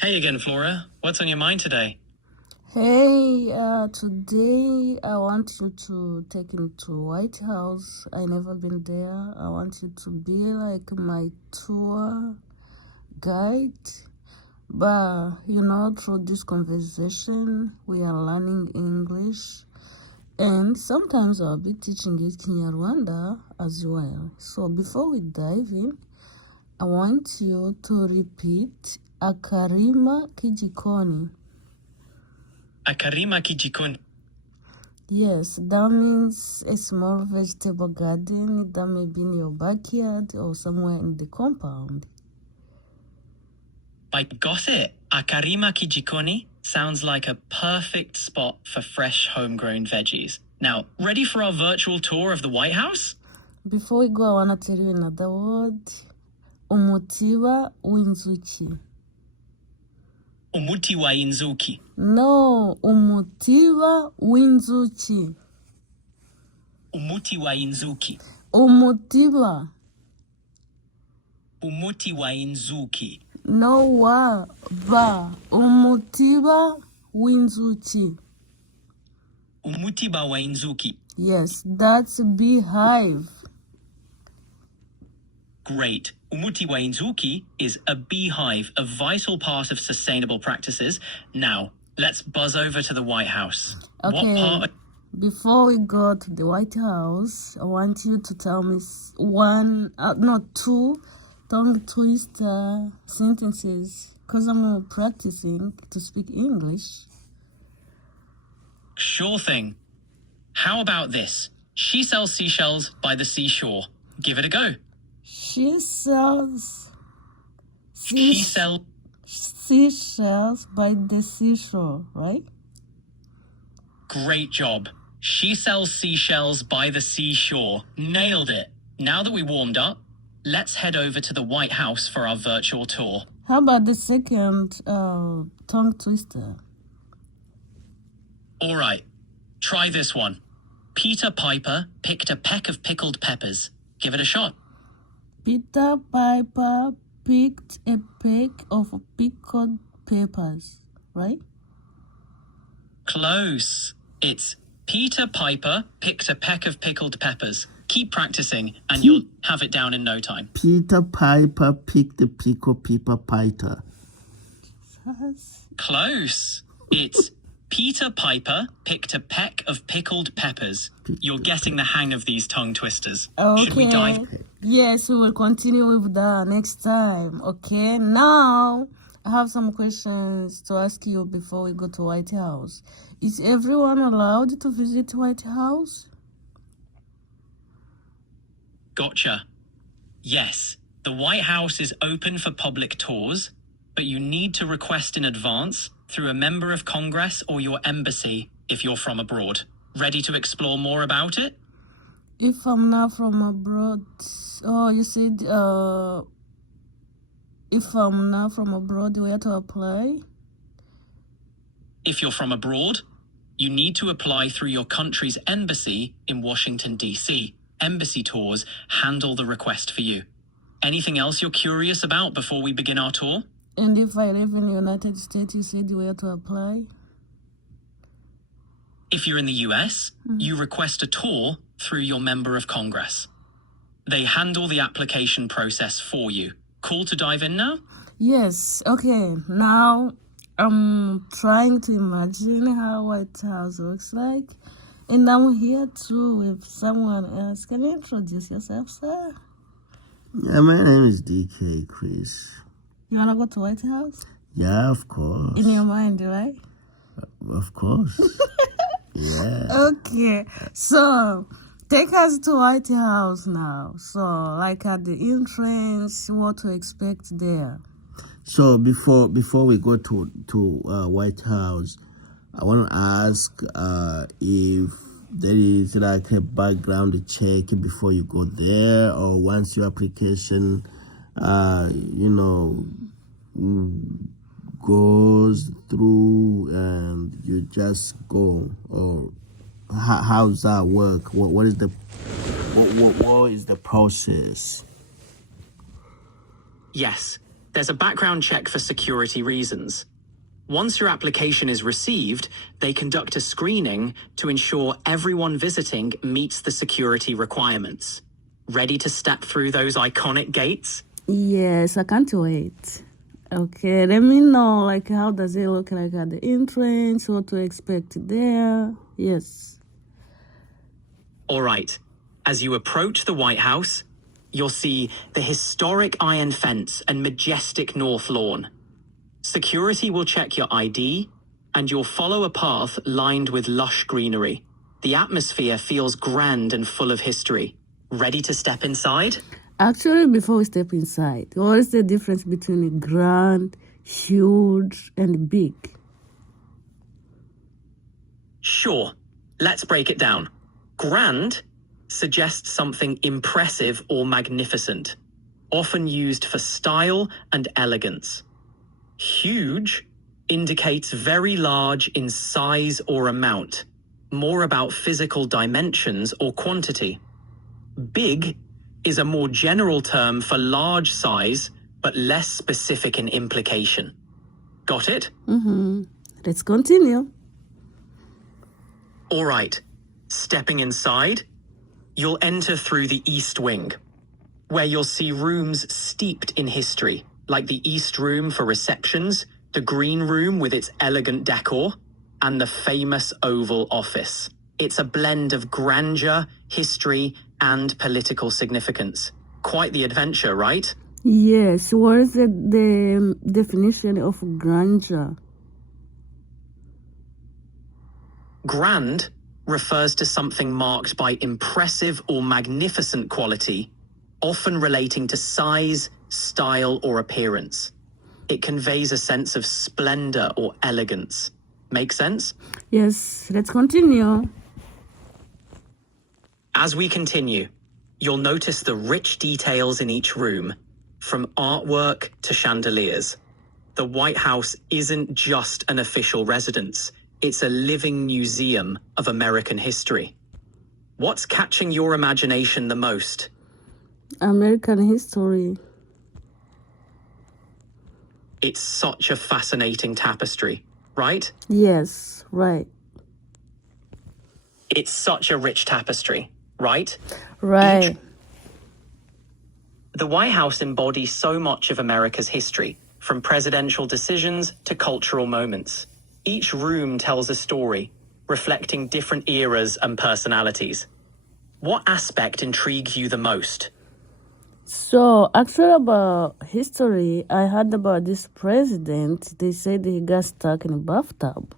Hey again, Flora. What's on your mind today? Hey, today I want you to take me to White House. I never been there. I want you to be like my tour guide. But through this conversation, we are learning English, and sometimes I'll be teaching it Kinyarwanda as well. So before we dive in, I want you to repeat Akarima Kijikoni. Akarima kijikoni. Yes, that means a small vegetable garden that may be in your backyard or somewhere in the compound. I got it. Akarima kijikoni sounds like a perfect spot for fresh homegrown veggies. Now, ready for our virtual tour of the White House? Before we go, I want to tell you another word. Umutiba w'inzuki. Umuti wa inzuki. No, umutiba w'inzuki. Umuti wa inzuki. Umutiba. Umuti wa inzuki. No wa ba. Umutiba w'inzuki. Umutiba wa inzuki. Yes, that's beehive. Great. Umuti wa inzuki is a beehive, a vital part of sustainable practices. Now, let's buzz over to the White House. Okay. Before we go to the White House, I want you to tell me two tongue twister sentences, because I'm practicing to speak English. Sure thing. How about this? She sells seashells by the seashore. Give it a go. She sells Seashells by the seashore, right? Great job. She sells seashells by the seashore. Nailed it. Now that we warmed up, let's head over to the White House for our virtual tour. How about the second tongue twister? All right. Try this one. Peter Piper picked a peck of pickled peppers. Give it a shot. Peter Piper picked a peck of pickled peppers, right? Close. It's Peter Piper picked a peck of pickled peppers. Keep practicing and you'll have it down in no time. Peter Piper picked a pickled pepper Piper. Close. It's Peter Piper picked a peck of pickled peppers. You're getting the hang of these tongue twisters. Okay. Should we dive? Yes, we will continue with that next time. Okay, now I have some questions to ask you before we go to White House. Is everyone allowed to visit White House? Gotcha. Yes, the White House is open for public tours, but you need to request in advance through a member of Congress or your embassy if you're from abroad. Ready to explore more about it? If I'm not from abroad, you said if I'm not from abroad, where to apply? If you're from abroad, you need to apply through your country's embassy in Washington, D.C. Embassy tours handle the request for you. Anything else you're curious about before we begin our tour? And if I live in the United States, you said where to apply? If you're in the US, you request a tour through your member of Congress. They handle the application process for you. Cool to dive in now? Yes. Okay. Now I'm trying to imagine how White House looks like. And I'm here too with someone else. Can you introduce yourself, sir? Yeah, my name is DK Chris. You wanna go to White House? Yeah, of course. In your mind, right? Of course. Yeah. Okay. So take us to White House now. So like at the entrance, what to expect there? So before we go to White House, I want to ask if there is like a background check before you go there, or once your application, goes through and you just go, or how's that work? What is the process? Yes. There's a background check for security reasons. Once your application is received, they conduct a screening to ensure everyone visiting meets the security requirements. Ready to step through those iconic gates? Yes, I can't wait. Okay, let me know, like, how does it look like at the entrance, what to expect there. Yes. All right. As you approach the White House, you'll see the historic iron fence and majestic North Lawn. Security will check your ID, and you'll follow a path lined with lush greenery. The atmosphere feels grand and full of history. Ready to step inside? Actually, before we step inside, what is the difference between a grand, huge, and big? Sure. Let's break it down. Grand suggests something impressive or magnificent, often used for style and elegance. Huge indicates very large in size or amount, more about physical dimensions or quantity. Big is a more general term for large size, but less specific in implication. Got it? Let's continue. All right. Stepping inside, you'll enter through the East Wing, where you'll see rooms steeped in history, like the East Room for receptions, the Green Room with its elegant decor, and the famous Oval Office. It's a blend of grandeur, history, and political significance. Quite the adventure, right? Yes, what is the definition of grandeur? Grand refers to something marked by impressive or magnificent quality, often relating to size, style, or appearance. It conveys a sense of splendor or elegance. Make sense? Yes, let's continue. As we continue, you'll notice the rich details in each room, from artwork to chandeliers. The White House isn't just an official residence, it's a living museum of American history. What's catching your imagination the most? American history. It's such a fascinating tapestry, right? Yes, right. It's such a rich tapestry, right? Right. The White House embodies so much of America's history, from presidential decisions to cultural moments. Each room tells a story, reflecting different eras and personalities. What aspect intrigues you the most? So, actually, about history, I heard about this president. They said he got stuck in a bathtub.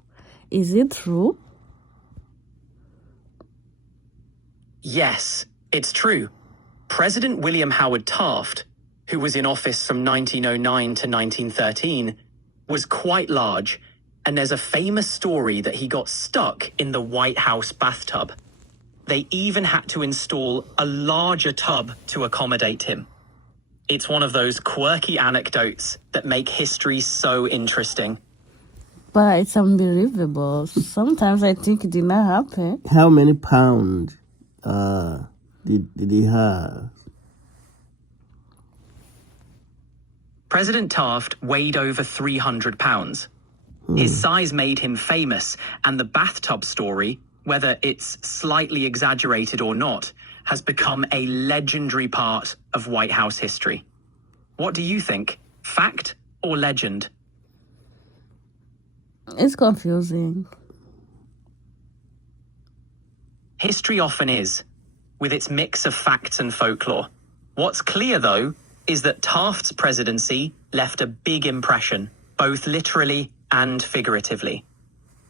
Is it true? Yes, it's true. President William Howard Taft, who was in office from 1909 to 1913, was quite large, and there's a famous story that he got stuck in the White House bathtub. They even had to install a larger tub to accommodate him. It's one of those quirky anecdotes that make history so interesting. But it's unbelievable. Sometimes I think it did not happen. How many pounds did he have? President Taft weighed over 300 pounds. His size made him famous, and the bathtub story, whether it's slightly exaggerated or not, has become a legendary part of White House history. What do you think? Fact or legend? It's confusing. History often is, with its mix of facts and folklore. What's clear, though, is that Taft's presidency left a big impression, both literally and figuratively.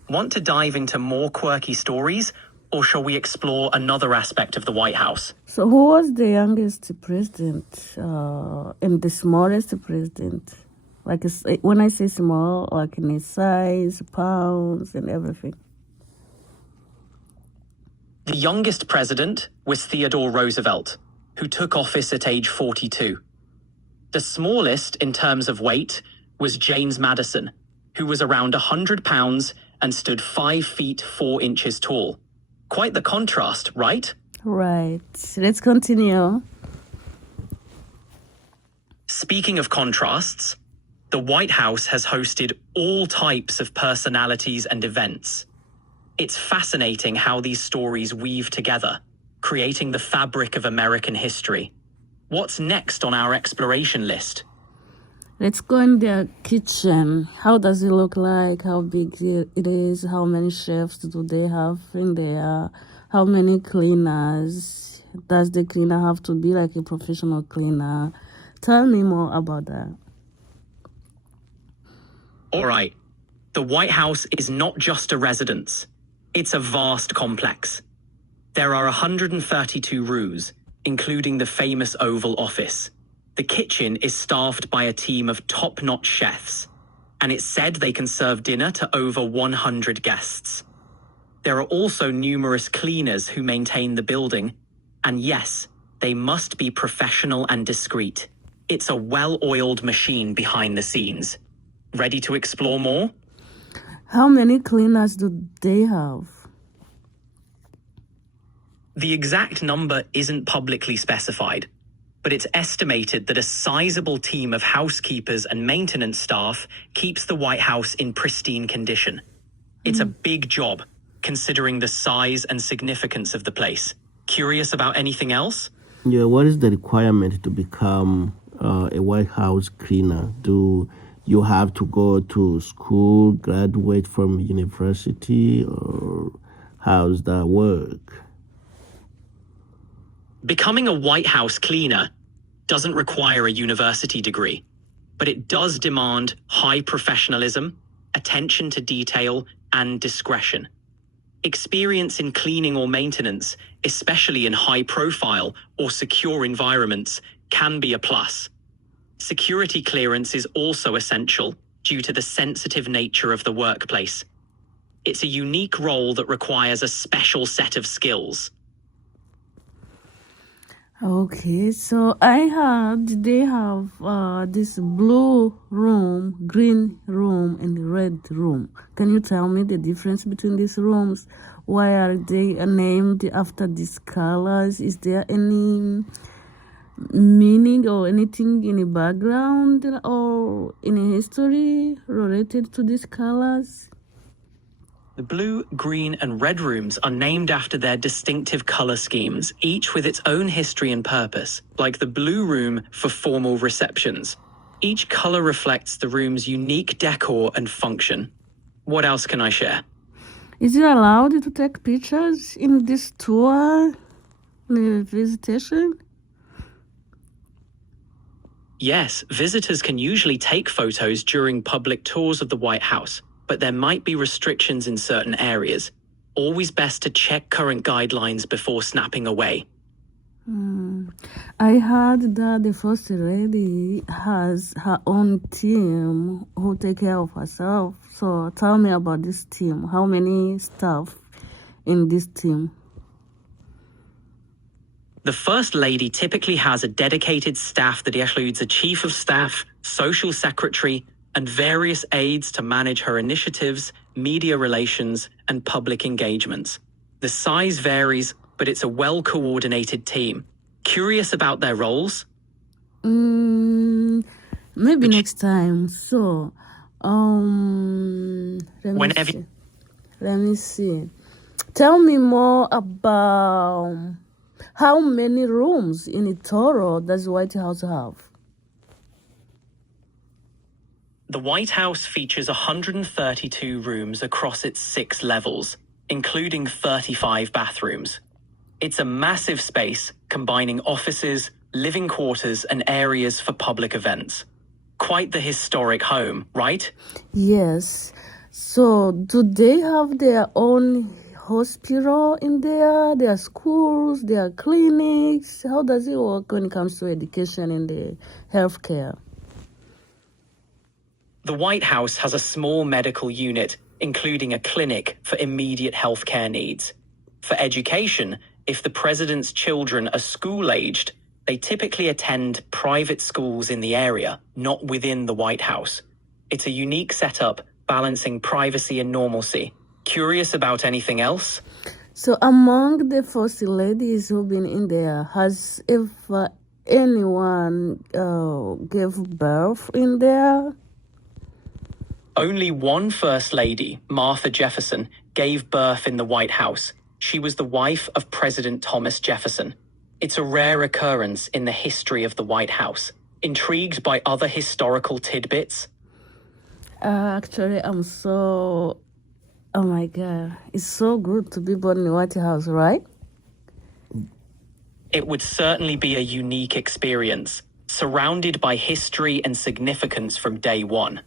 Want to dive into more quirky stories, or shall we explore another aspect of the White House? So, who was the youngest president and the smallest president? Like, when I say small, like in his size, pounds, and everything. The youngest president was Theodore Roosevelt, who took office at age 42. The smallest in terms of weight was James Madison, who was around 100 pounds and stood 5 feet 4 inches tall. Quite the contrast, right? Right. Let's continue. Speaking of contrasts, the White House has hosted all types of personalities and events. It's fascinating how these stories weave together, creating the fabric of American history. What's next on our exploration list? Let's go in their kitchen. How does it look like? How big it is? How many chefs do they have in there? How many cleaners? Does the cleaner have to be like a professional cleaner? Tell me more about that. All right. The White House is not just a residence. It's a vast complex. There are 132 rooms, including the famous Oval Office. The kitchen is staffed by a team of top-notch chefs, and it's said they can serve dinner to over 100 guests. There are also numerous cleaners who maintain the building, and yes, they must be professional and discreet. It's a well-oiled machine behind the scenes. Ready to explore more? How many cleaners do they have? The exact number isn't publicly specified, but it's estimated that a sizable team of housekeepers and maintenance staff keeps the White House in pristine condition. It's a big job, considering the size and significance of the place. Curious about anything else? Yeah, what is the requirement to become a White House cleaner? Do you have to go to school, graduate from university, or how's that work? Becoming a White House cleaner doesn't require a university degree, but it does demand high professionalism, attention to detail, and discretion. Experience in cleaning or maintenance, especially in high-profile or secure environments, can be a plus. Security clearance is also essential due to the sensitive nature of the workplace. It's a unique role that requires a special set of skills. Okay, so I heard they have this blue room, green room, and red room. Can you tell me the difference between these rooms? Why are they named after these colors? Is there any meaning or anything in the background or in a history related to these colors? The blue, green, and red rooms are named after their distinctive color schemes, each with its own history and purpose, like the blue room for formal receptions. Each color reflects the room's unique decor and function. What else can I share? Is it allowed to take pictures in this tour, in the visitation? Yes, visitors can usually take photos during public tours of the White House, but there might be restrictions in certain areas. Always best to check current guidelines before snapping away. I heard that the First Lady has her own team who take care of herself. So tell me about this team. How many staff in this team? The First Lady typically has a dedicated staff that includes a chief of staff, social secretary, and various aides to manage her initiatives, media relations, and public engagements. The size varies, but it's a well-coordinated team. Curious about their roles? Maybe next time. So, let me see. Tell me more about how many rooms in a total does the White House have? The White House features 132 rooms across its 6 levels, including 35 bathrooms. It's a massive space combining offices, living quarters, and areas for public events. Quite the historic home, right? Yes. So, do they have their own hospital in there, their schools, their clinics? How does it work when it comes to education and the healthcare? The White House has a small medical unit, including a clinic for immediate healthcare needs. For education, if the president's children are school-aged, they typically attend private schools in the area, not within the White House. It's a unique setup, balancing privacy and normalcy. Curious about anything else? So among the First Ladies who've been in there, has ever anyone gave birth in there? Only one First Lady, Martha Jefferson, gave birth in the White House. She was the wife of President Thomas Jefferson. It's a rare occurrence in the history of the White House. Intrigued by other historical tidbits? Actually, I'm so... Oh my God. It's so good to be born in the White House, right? It would certainly be a unique experience, surrounded by history and significance from day one.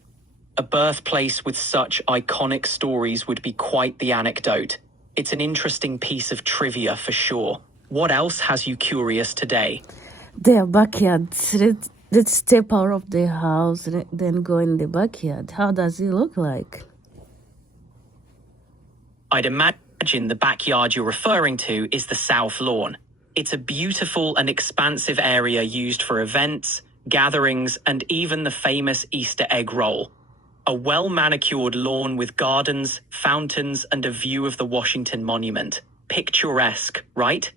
A birthplace with such iconic stories would be quite the anecdote. It's an interesting piece of trivia for sure. What else has you curious today? Their backyard. Let's step out of the house, then go in the backyard. How does it look like? I'd imagine the backyard you're referring to is the South Lawn. It's a beautiful and expansive area used for events, gatherings, and even the famous Easter egg roll. A well-manicured lawn with gardens, fountains, and a view of the Washington Monument. Picturesque, right?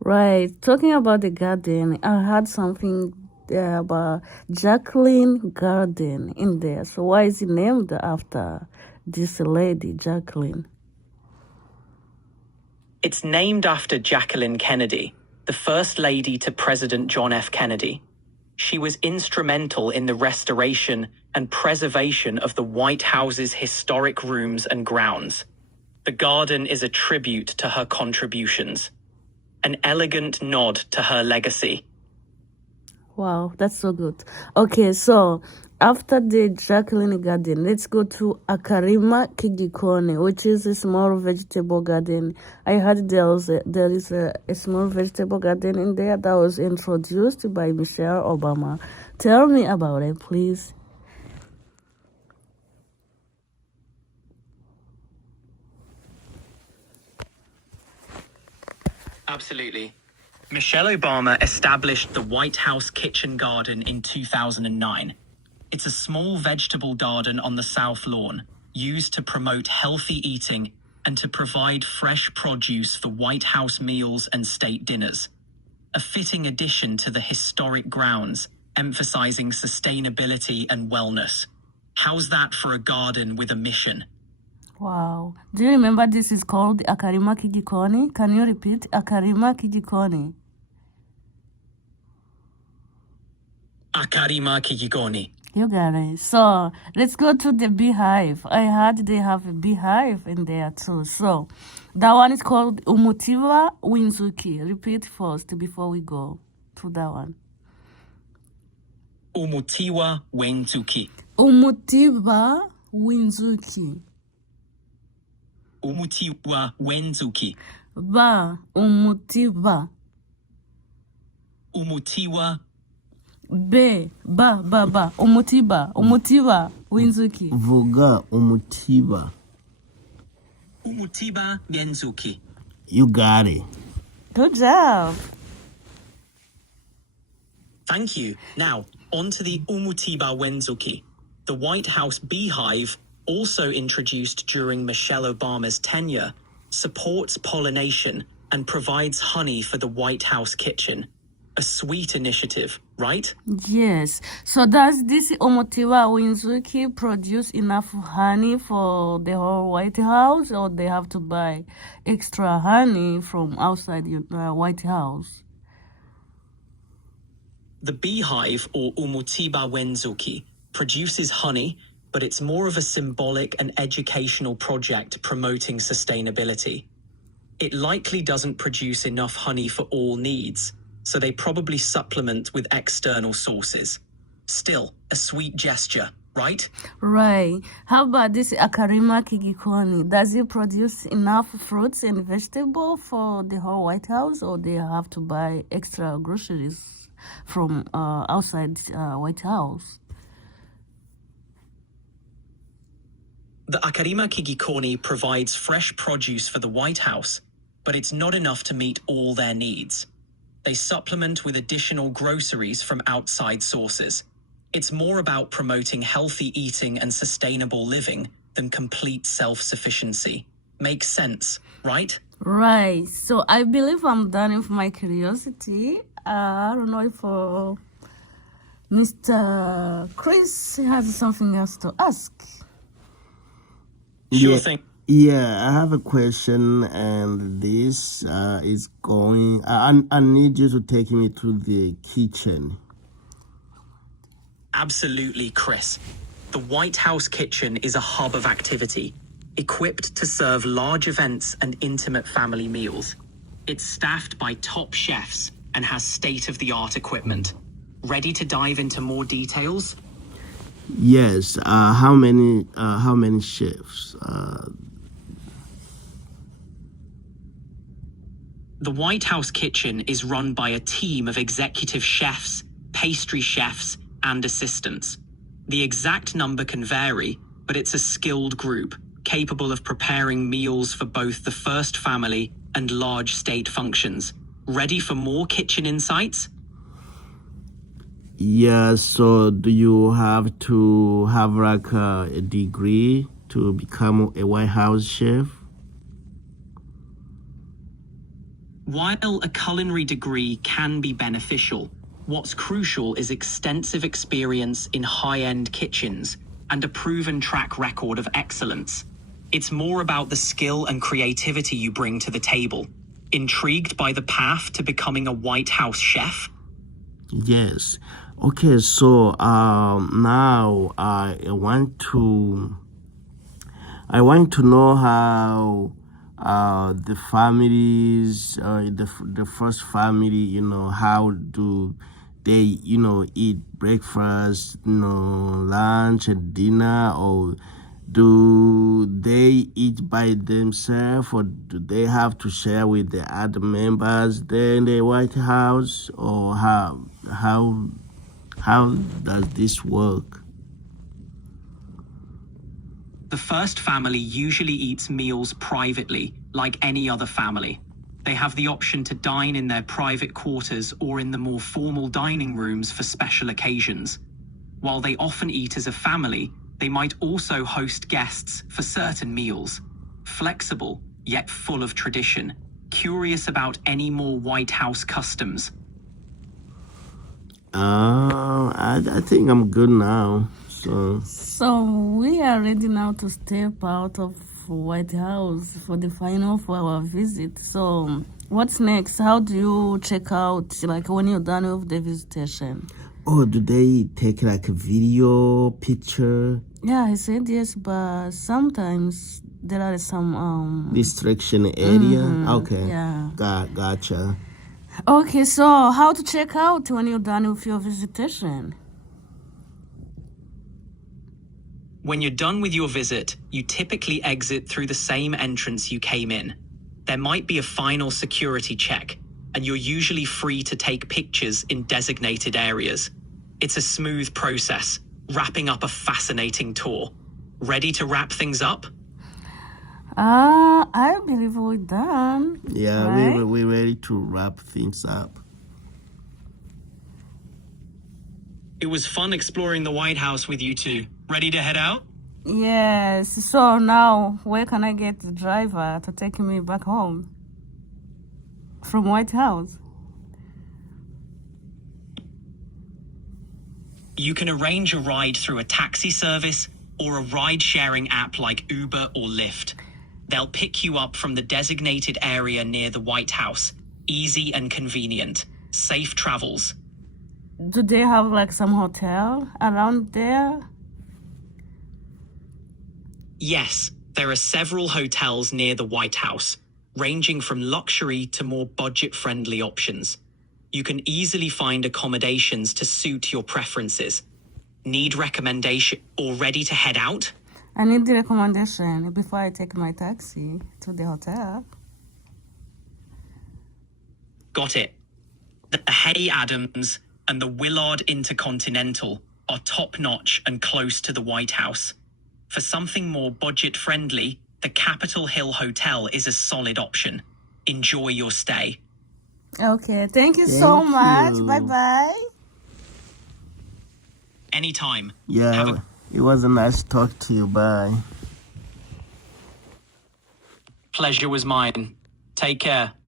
Right. Talking about the garden, I heard something about Jacqueline Garden in there. So why is it named after this lady, Jacqueline? It's named after Jacqueline Kennedy, the First Lady to President John F. Kennedy. She was instrumental in the restoration and preservation of the White House's historic rooms and grounds. The garden is a tribute to her contributions, an elegant nod to her legacy. Wow, that's so good. Okay, so after the Jacqueline Garden, let's go to Akarima Kigikoni, which is a small vegetable garden. I heard there is a small vegetable garden in there that was introduced by Michelle Obama. Tell me about it, please. Absolutely. Michelle Obama established the White House Kitchen Garden in 2009. It's a small vegetable garden on the South Lawn, used to promote healthy eating and to provide fresh produce for White House meals and state dinners. A fitting addition to the historic grounds, emphasizing sustainability and wellness. How's that for a garden with a mission? Wow. Do you remember this is called Akarima Kigikoni? Can you repeat? Akarima Kigikoni. Akarima Kigikoni. You got it. So let's go to the beehive. I heard they have a beehive in there too. So that one is called Umutiwa Winzuki. Repeat first before we go to that one. Umutiwa Wenzuki. Umutiwa Winzuki. Umutiwa Wenzuki. Ba Umutiwa. Umutiwa. Be ba Umutiba Winzuki. Vuga umutiba. Umutiba Wenzuki. You got it. Good job. Thank you. Now, on to the Umutiba Wenzuki. The White House beehive, also introduced during Michelle Obama's tenure, supports pollination and provides honey for the White House kitchen. A sweet initiative, right? Yes. So does this Umutiwa Winzuki produce enough honey for the whole White House, or they have to buy extra honey from outside the White House? The beehive, or Umutiba Wenzuki, produces honey, but it's more of a symbolic and educational project promoting sustainability. It likely doesn't produce enough honey for all needs, so they probably supplement with external sources. Still, a sweet gesture, right? Right. How about this Akarima Kigikoni? Does it produce enough fruits and vegetables for the whole White House, or they have to buy extra groceries from outside White House? The Akarima Kigikoni provides fresh produce for the White House, but it's not enough to meet all their needs. They supplement with additional groceries from outside sources. It's more about promoting healthy eating and sustainable living than complete self-sufficiency. Makes sense, right? Right. So I believe I'm done with my curiosity. I don't know if Mr. Chris has something else to ask. Sure Yeah. thing. Yeah, I have a question, and this is going. I need you to take me to the kitchen. Absolutely, Chris. The White House kitchen is a hub of activity, equipped to serve large events and intimate family meals. It's staffed by top chefs and has state-of-the-art equipment. Ready to dive into more details? Yes. How many chefs? The White House kitchen is run by a team of executive chefs, pastry chefs, and assistants. The exact number can vary, but it's a skilled group capable of preparing meals for both the first family and large state functions. Ready for more kitchen insights? Yeah. So, do you have to have like a degree to become a White House chef? While a culinary degree can be beneficial, what's crucial is extensive experience in high-end kitchens and a proven track record of excellence. It's more about the skill and creativity you bring to the table. Intrigued by the path to becoming a White House chef? Yes. Okay. So now I want to know how the families, the first family, how do they, eat breakfast, lunch and dinner, or do they eat by themselves, or do they have to share with the other members there in the White House, or how does this work? The first family usually eats meals privately, like any other family. They have the option to dine in their private quarters or in the more formal dining rooms for special occasions. While they often eat as a family, they might also host guests for certain meals. Flexible, yet full of tradition. Curious about any more White House customs? I think I'm good now. So we are ready now to step out of White House for the final for our visit. So what's next? How do you check out, like when you're done with the visitation? Oh, do they take like a video picture? Yeah, I said yes, but sometimes there are some Distraction area? Okay. yeah. Gotcha. Okay, so how to check out when you're done with your visitation? When you're done with your visit, you typically exit through the same entrance you came in. There might be a final security check, and you're usually free to take pictures in designated areas. It's a smooth process, wrapping up a fascinating tour. Ready to wrap things up? I believe we're done. Yeah, right? we're ready to wrap things up. It was fun exploring the White House with you two. Ready to head out? Yes. So now, where can I get the driver to take me back home from White House? You can arrange a ride through a taxi service or a ride-sharing app like Uber or Lyft. They'll pick you up from the designated area near the White House. Easy and convenient. Safe travels. Do they have like some hotel around there? Yes, there are several hotels near the White House, ranging from luxury to more budget-friendly options. You can easily find accommodations to suit your preferences. Need recommendation or ready to head out? I need the recommendation before I take my taxi to the hotel. Got it. The Hay Adams and the Willard Intercontinental are top-notch and close to the White House. For something more budget-friendly, the Capitol Hill Hotel is a solid option. Enjoy your stay. Okay, thank you so Thank much. you. Bye-bye. Anytime. Yeah, Have a it was a nice talk to you. Bye. pleasure was mine. Take care.